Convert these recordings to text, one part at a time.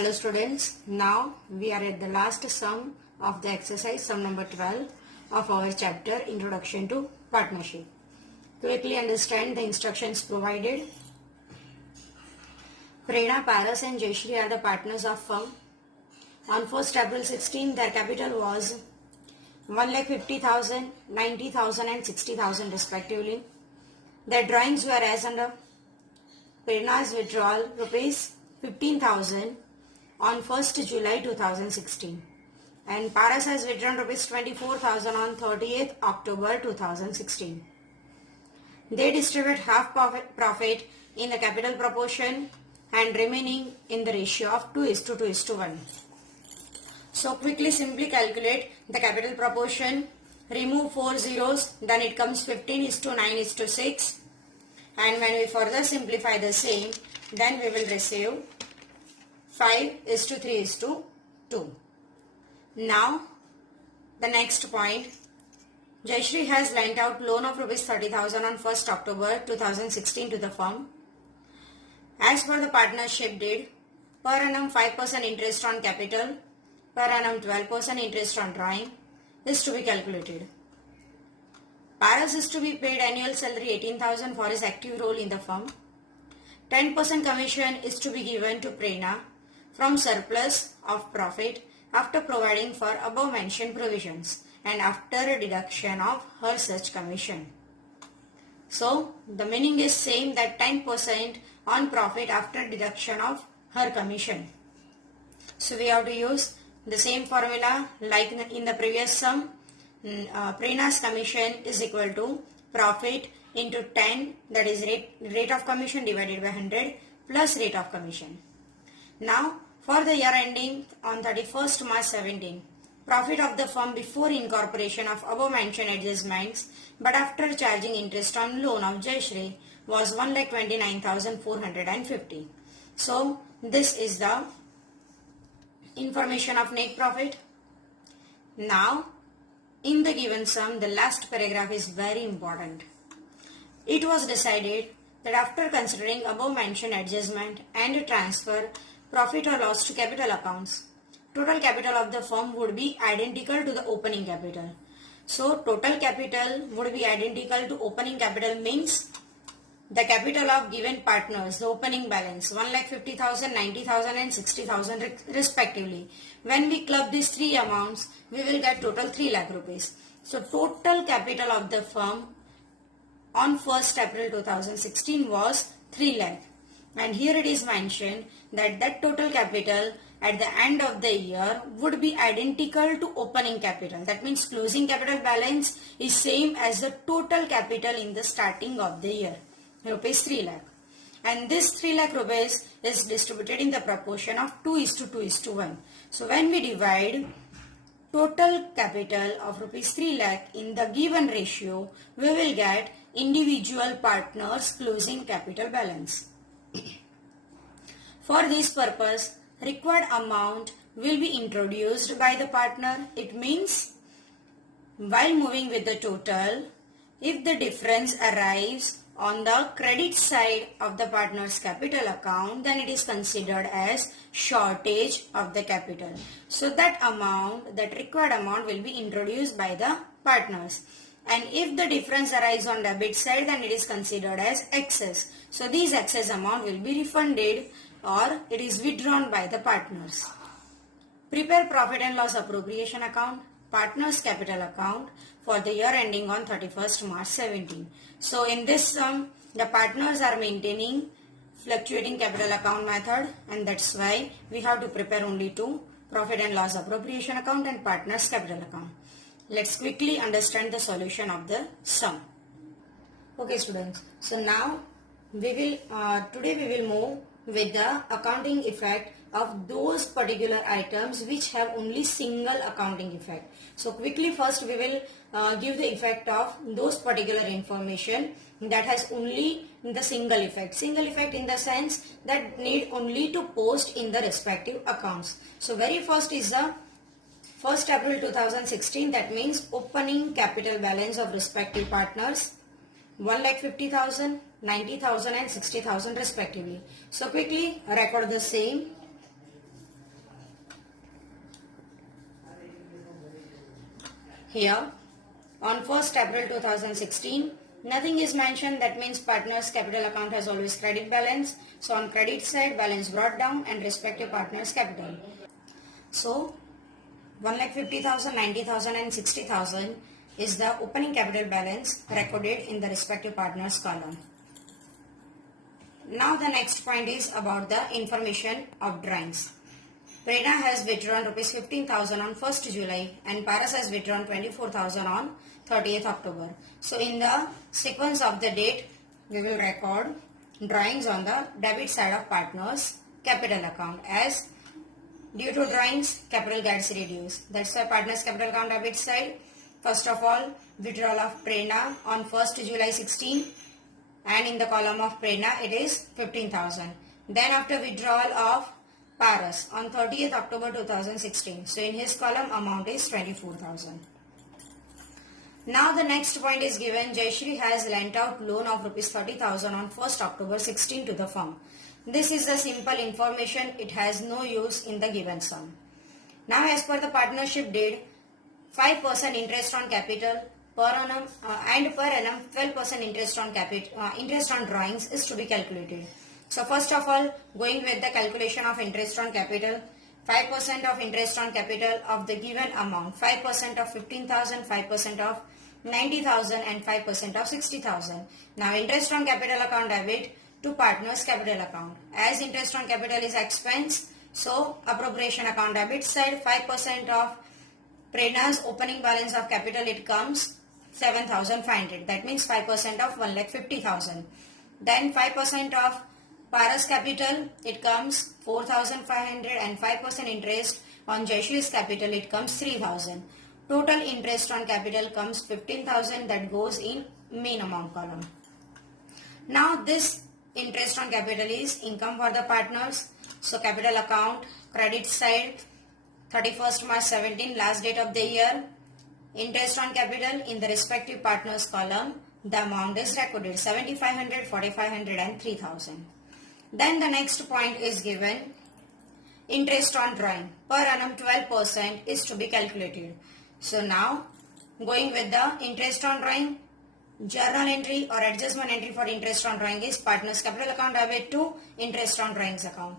Hello students, now we are at the last sum of the exercise, sum number 12 of our chapter Introduction to Partnership. Quickly understand the instructions provided. Prerna, Paras and Jayashree are the partners of firm. On 1st April 16, their capital was 1,50,000, 90,000 and 60,000 respectively. Their drawings were as under: Prerna's withdrawal rupees 15,000 on 1st July 2016 and Paras has withdrawn rupees 24,000 on 30th October 2016. They distribute half profit in the capital proportion and remaining in the ratio of 2:1. So quickly simply calculate the capital proportion, remove 4 zeros, then it comes 15:9:6, and when we further simplify the same, then we will receive 5:3:2. Now the next point, Jayashree has lent out loan of rupees 30,000 on 1st October 2016 to the firm. As per the partnership deed, per annum 5% interest on capital, per annum 12% interest on drawing is to be calculated. Paras is to be paid annual salary 18,000 for his active role in the firm. 10% commission is to be given to Prerna from surplus of profit after providing for above mentioned provisions and after a deduction of her such commission. So the meaning is same, that 10% on profit after deduction of her commission. So we have to use the same formula like in the previous sum. Prerna's commission is equal to profit into 10, that is rate of commission divided by 100 plus rate of commission. Now for the year ending on 31st March 17, profit of the firm before incorporation of above mentioned adjustments but after charging interest on loan of Jayashree was 1,29,450. So this is the information of net profit. Now in the given sum, the last paragraph is very important. It was decided that after considering above mentioned adjustment and transfer profit or loss to capital accounts, total capital of the firm would be identical to the opening capital. So total capital would be identical to opening capital means the capital of given partners, the opening balance 1,50,000, 90,000 and 60,000 respectively. When we club these three amounts, we will get total 3 lakh rupees. So total capital of the firm on 1st April 2016 was 3 lakh. And here it is mentioned that total capital at the end of the year would be identical to opening capital. That means closing capital balance is same as the total capital in the starting of the year, rupees 3 lakh. And this 3 lakh rupees is distributed in the proportion of 2:1. So when we divide total capital of rupees 3 lakh in the given ratio, we will get individual partners closing capital balance. For this purpose, required amount will be introduced by the partner. It means while moving with the total, if the difference arrives on the credit side of the partner's capital account, then it is considered as shortage of the capital. So that required amount will be introduced by the partners. And if the difference arises on debit side, then it is considered as excess. So these excess amount will be refunded or it is withdrawn by the partners. Prepare profit and loss appropriation account, partners capital account for the year ending on 31st March 17. So in this sum, the partners are maintaining fluctuating capital account method, and that's why we have to prepare only two: profit and loss appropriation account and partners capital account. Let's quickly understand the solution of the sum. Okay students, so now today we will move with the accounting effect of those particular items which have only single accounting effect. So quickly first we will give the effect of those particular information that has only the single effect. Single effect in the sense that need only to post in the respective accounts. So very first is the 1st April 2016, that means opening capital balance of respective partners 1,50,000, 90,000 and 60,000 respectively. So quickly record the same. Here, on 1st April 2016, nothing is mentioned. That means partner's capital account has always credit balance. So on credit side, balance brought down and respective partner's capital. So 1,50,000, 90,000 and 60,000 is the opening capital balance recorded in the respective partners column. Now the next point is about the information of drawings. Prerna has withdrawn rupees 15,000 on 1st July and Paras has withdrawn 24,000 on 30th October. So in the sequence of the date, we will record drawings on the debit side of partners capital account, as due to drawings capital gets reduced. That's why partners capital account debit side. First of all, withdrawal of Prerna on 1st July 16, and in the column of Prerna it is 15,000. Then after withdrawal of Paras on 30th October 2016. So in his column amount is 24,000. Now the next point is given. Jayashree has lent out loan of rupees 30,000 on 1st October 16 to the firm. This is the simple information. It has no use in the given sum. Now as per the partnership deed, 5% interest on capital per annum and per annum 12% interest on interest on drawings is to be calculated. So first of all, going with the calculation of interest on capital, 5% of interest on capital of the given amount, 5% of 15,000, 5% of 90,000 and 5% of 60,000. Now interest on capital account debit to partners capital account. As interest on capital is expense, so appropriation account debit side, 5% of Prerna's opening balance of capital, it comes 7,500. That means 5% of 1,50,000. Then 5% of Paras capital, it comes 4,500 and 5% interest on Jayashree's capital, it comes 3,000. Total interest on capital comes 15,000, that goes in main amount column. Now this interest on capital is income for the partners. So capital account, credit side, 31st March 17, last date of the year. Interest on capital in the respective partners column, the amount is recorded 7,500, 4,500 and 3,000. Then the next point is given. Interest on drawing per annum 12% is to be calculated. So now going with the interest on drawing, journal entry or adjustment entry for interest on drawing is partners capital account debit to interest on drawings account.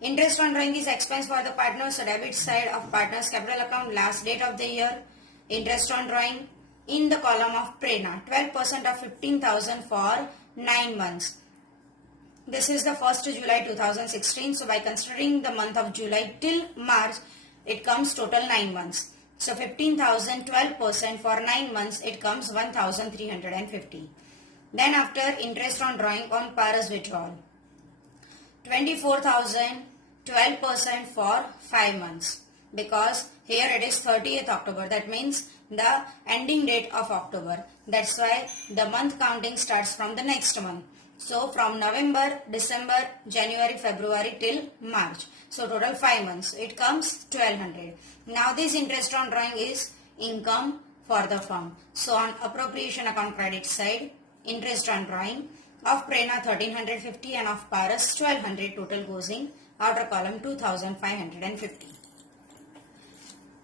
Interest on drawing is expense for the partners, so debit side of partners capital account, last date of the year. Interest on drawing in the column of Prerna, 12% of 15,000 for 9 months. This is the 1st July 2016. So by considering the month of July till March, it comes total 9 months. So 15,000, 12% for 9 months, it comes 1,350. Then after interest on drawing on Paras withdrawal, 24,000, 12% for 5 months. Because here it is 30th October. That means the ending date of October. That's why the month counting starts from the next month. So from November, December, January, February till March. So total 5 months. It comes 1,200. Now this interest on drawing is income for the firm. So on appropriation account credit side, interest on drawing of Prerna 1,350 and of Paras 1,200, total goes in outer column 2,550.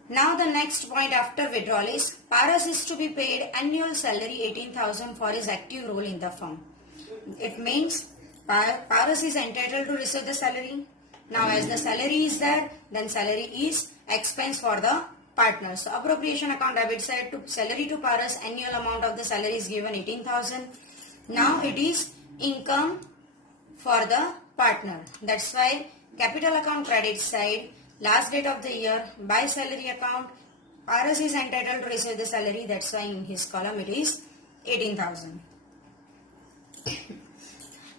Now the next point after withdrawal is Paras is to be paid annual salary 18,000 for his active role in the firm. It means Paras is entitled to receive the salary. Now as the salary is there, then salary is expense for the partners. So appropriation account debit side to salary to Paras, annual amount of the salary is given 18,000. Now it is income for the partner. That's why capital account credit side, last date of the year, by salary account, Paras is entitled to receive the salary. That's why in his column it is 18,000.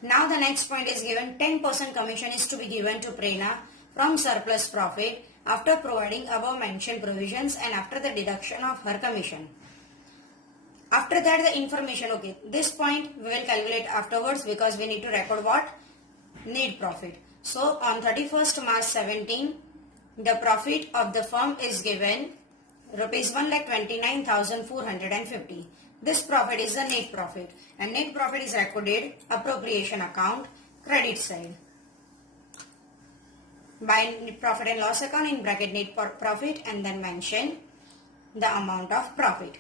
Now the next point is given. 10% commission is to be given to Prerna from surplus profit after providing above mentioned provisions and after the deduction of her commission. After that the information, okay, this point we will calculate afterwards because we need to record what? Net profit. So on 31st March 17, the profit of the firm is given rupees 1,29,450. This profit is the net profit, and net profit is recorded appropriation account credit side. By profit and loss account in bracket net profit and then mention the amount of profit.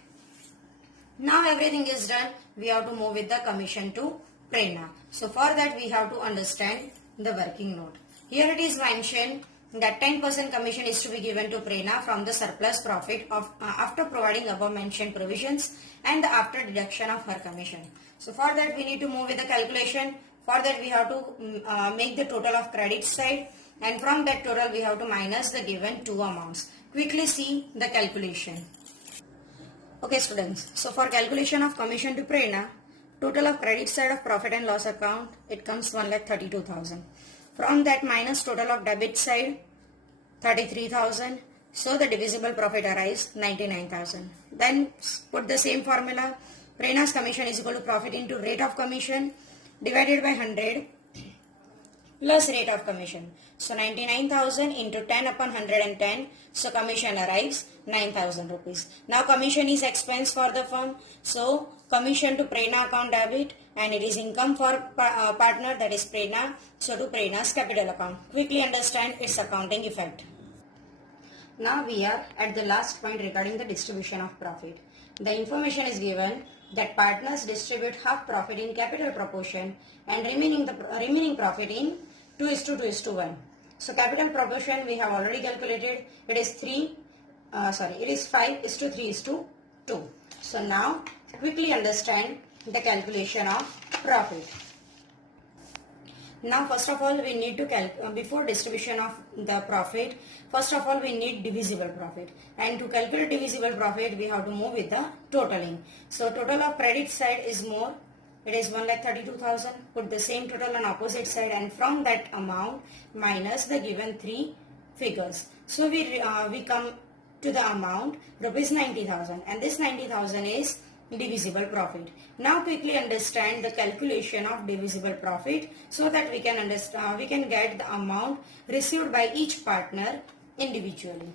Now everything is done. We have to move with the commission to Prerna. So for that we have to understand the working note. Here it is mentioned that 10% commission is to be given to Prerna from the surplus profit of after providing above mentioned provisions and after deduction of her commission. So for that we need to move with the calculation. For that we have to make the total of credit side, and from that total we have to minus the given two amounts. Quickly see the calculation. Okay students, so for calculation of commission to Prerna, total of credit side of profit and loss account, it comes 1,32,000. From that minus total of debit side 33,000. So the divisible profit arrives 99,000. Then put the same formula. Prerna's commission is equal to profit into rate of commission divided by 100 plus rate of commission. So 99,000 into 10 upon 110. So commission arrives 9,000 rupees. Now commission is expense for the firm. So commission to Prerna account debit, and it is income for partner, that is Prerna. So to Prerna's capital account. Quickly understand its accounting effect. Now we are at the last point regarding the distribution of profit. The information is given that partners distribute half profit in capital proportion and remaining profit in 2:1. So capital proportion we have already calculated. It is 5:3:2. So now quickly understand the calculation of profit. Now first of all we need to before distribution of the profit, first of all we need divisible profit, and to calculate divisible profit we have to move with the totaling. So total of credit side is more, it is 1,32,000. Put the same total on opposite side, and from that amount minus the given three figures. So we come to the amount rupees 90,000, and this 90,000 is divisible profit. Now quickly understand the calculation of divisible profit so that we can understand, we can get the amount received by each partner individually.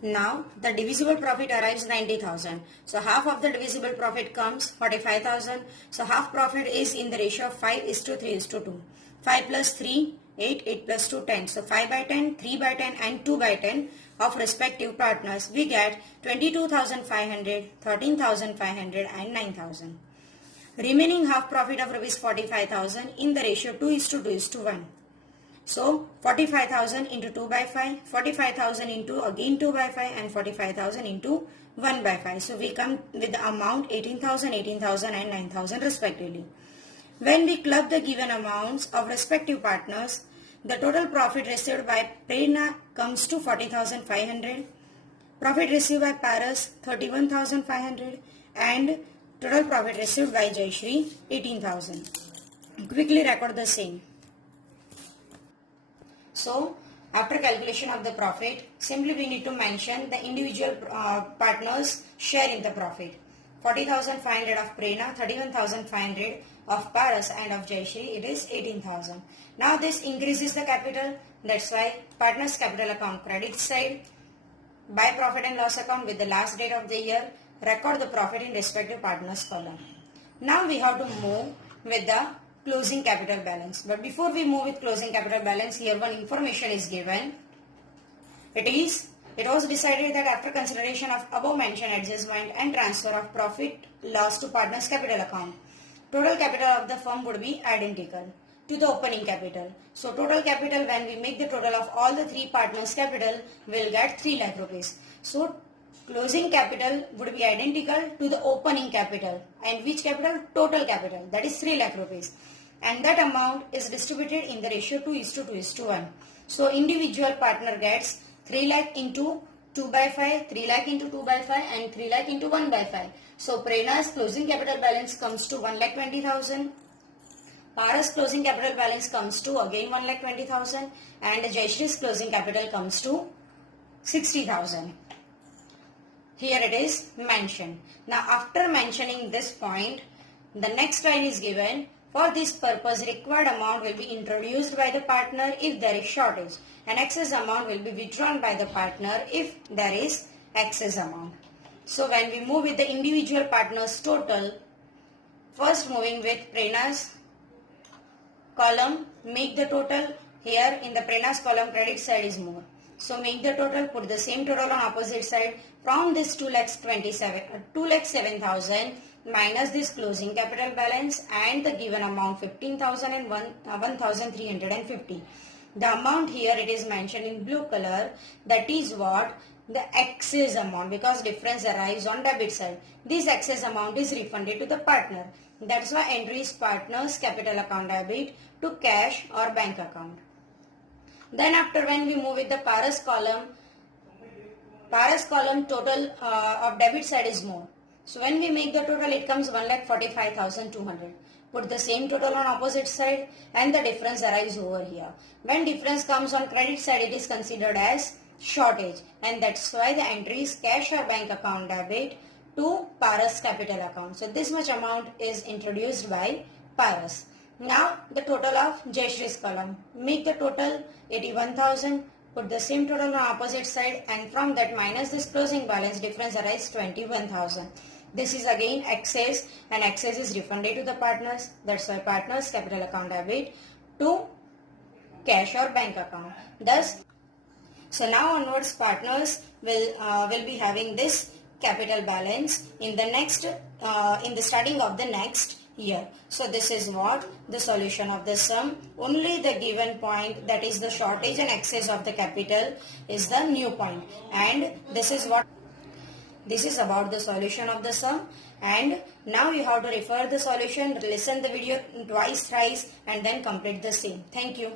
Now the divisible profit arrives 90,000. So half of the divisible profit comes 45,000. So half profit is in the ratio of 5:3:2. 5 plus 3, 8, 8 plus 2, 10. So 5 by 10, 3 by 10 and 2 by 10 of respective partners. We get 22,500, 13,500 and 9,000. Remaining half profit of rupees 45,000 in the ratio 2:1. So 45,000 into 2 by 5, 45,000 into again 2 by 5 and 45,000 into 1 by 5. So we come with the amount 18,000, 18,000 and 9,000 respectively. When we club the given amounts of respective partners, the total profit received by Prerna comes to 40,500. Profit received by Paras 31,500 and total profit received by Jayashree 18,000. Quickly record the same. So after calculation of the profit, simply we need to mention the individual partners' share in the profit. 40,500 of Prerna, 31,500 of Paras and of Jayashree, it is 18,000. Now this increases the capital. That's why partners capital account credit side, by profit and loss account with the last date of the year, record the profit in respective partners column. Now we have to move with the closing capital balance. But before we move with closing capital balance, here one information is given. It was decided that after consideration of above mentioned adjustment and transfer of profit loss to partners capital account, total capital of the firm would be identical to the opening capital. So total capital, when we make the total of all the three partners capital, we'll get 3 lakh rupees. So closing capital would be identical to the opening capital, and which capital? Total capital, that is 3 lakh rupees. And that amount is distributed in the ratio 2:1. So individual partner gets 3 lakh into 2 by 5, 3 lakh into 2 by 5 and 3 lakh into 1 by 5. So Prerna's closing capital balance comes to 1,20,000. Paras closing capital balance comes to again 1,20,000 and Jayashree's closing capital comes to 60,000. Here it is mentioned. Now after mentioning this point, the next line is given. For this purpose, required amount will be introduced by the partner if there is shortage, and excess amount will be withdrawn by the partner if there is excess amount. So when we move with the individual partners total, first moving with Prerna's column, make the total. Here in the Prerna's column, credit side is more. So make the total, put the same total on opposite side. From this 2,07,000 minus this closing capital balance and the given amount 15,000 and 1,350. The amount here it is mentioned in blue color, that is what? The excess amount, because difference arrives on debit side. This excess amount is refunded to the partner. That's why entry is partner's capital account debit to cash or bank account. Then after, when we move with the Paras column total of debit side is more. So when we make the total, it comes 1,45,200. Put the same total on opposite side and the difference arrives over here. When difference comes on credit side, it is considered as shortage, and that's why the entry is cash or bank account debit to Paras capital account. So this much amount is introduced by Paras. Now the total of Jayashree's column. Make the total 81,000. Put the same total on opposite side, and from that minus this closing balance, difference arises 21,000. This is again excess, and excess is refunded to the partners. That's why partners capital account debit to cash or bank account. Thus, so now onwards partners will be having this capital balance in the next in the starting of the next year. So this is what the solution of the sum. Only the given point, that is the shortage and excess of the capital, is the new point, and this is about the solution of the sum. And now you have to refer the solution, listen the video twice, thrice, and then complete the same. Thank you.